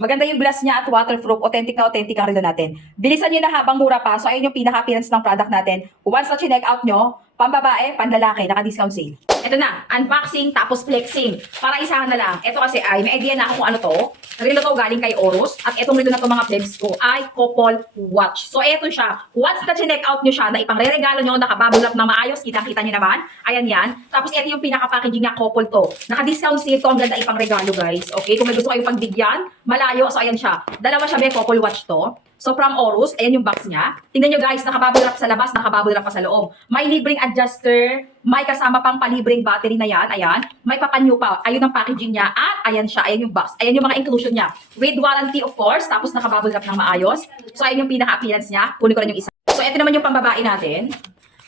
Maganda yung glass niya at waterproof. Authentic na authentic ang relo natin. Bilisan nyo na habang mura pa. So, ayun yung pinaka-appearance ng product natin. Once na chinek out nyo, pambabae, panlalaki, naka-discount sale. Ito na, unboxing tapos flexing. Para isahan na lang. Ito kasi ay, may idea na ako kung ano to. Relo to galing kay Orus. At itong relo na to mga plebs ko ay couple watch. So, ito siya. Once na chinek out nyo siya, na ipangre-regalo nyo, nakabubble wrap na maayos, kita-kita nyo naman. Ayan yan. Tapos ito yung pinaka-packaging niya, couple to. Naka-discount sale to, ang ganda ipang-regalo guys. Okay, kung may gusto kayong pagbigyan, malayo. So, ayan siya. Dalawa siya, may couple watch to. So, from Orus, ayan yung box niya. Tingnan nyo guys, nakabubble wrap sa labas, nakabubble wrap pa sa loob. May libreng adjuster, may kasama pang palibreng battery na yan, ayan. May papanyo pa, ayun ang packaging niya. At ayan siya, ayan yung box. Ayan yung mga inclusion niya. With warranty of course, tapos nakabubble wrap ng maayos. So, ayan yung pinaka-appearance niya. Kunin ko rin yung isa. So, ito naman yung pambabae natin.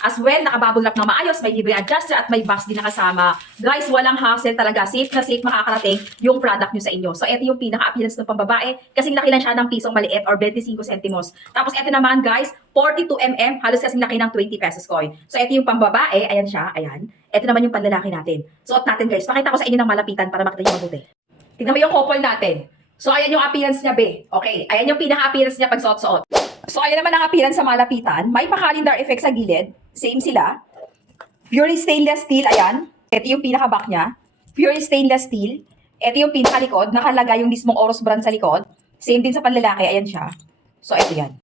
As well, nakabubble wrap ng maayos, may libre adjuster at may box din nakasama. Guys, walang hassle talaga. Safe na safe makakarating yung product nyo sa inyo. So, ito yung pinaka-appearance ng pambabae. Kasing laki lang siya ng pisong maliit or 25 centimos. Tapos, ito naman guys, 42 mm, halos kasing laki ng 20 pesos coin. So, ito yung pambabae. Ayan siya, ayan. Ito naman yung panlalaki natin. Suot natin guys. Pakita ko sa inyo ng malapitan para makita nyo mabuti. Tignan mo yung couple natin. So, ayan yung appearance niya, be. Okay, ayan yung pinaka-appearance niya pag suot-suot. So, ayan naman ang appearance sa malapitan. May pa-calendar effect sa gilid. Same sila. Pure stainless steel, ayan. Ito yung pinaka-back niya. Pure stainless steel. Ito yung pinaka-likod. Nakalagay yung mismong Orus brand sa likod. Same din sa panlalaki, ayan siya. So, ito yan.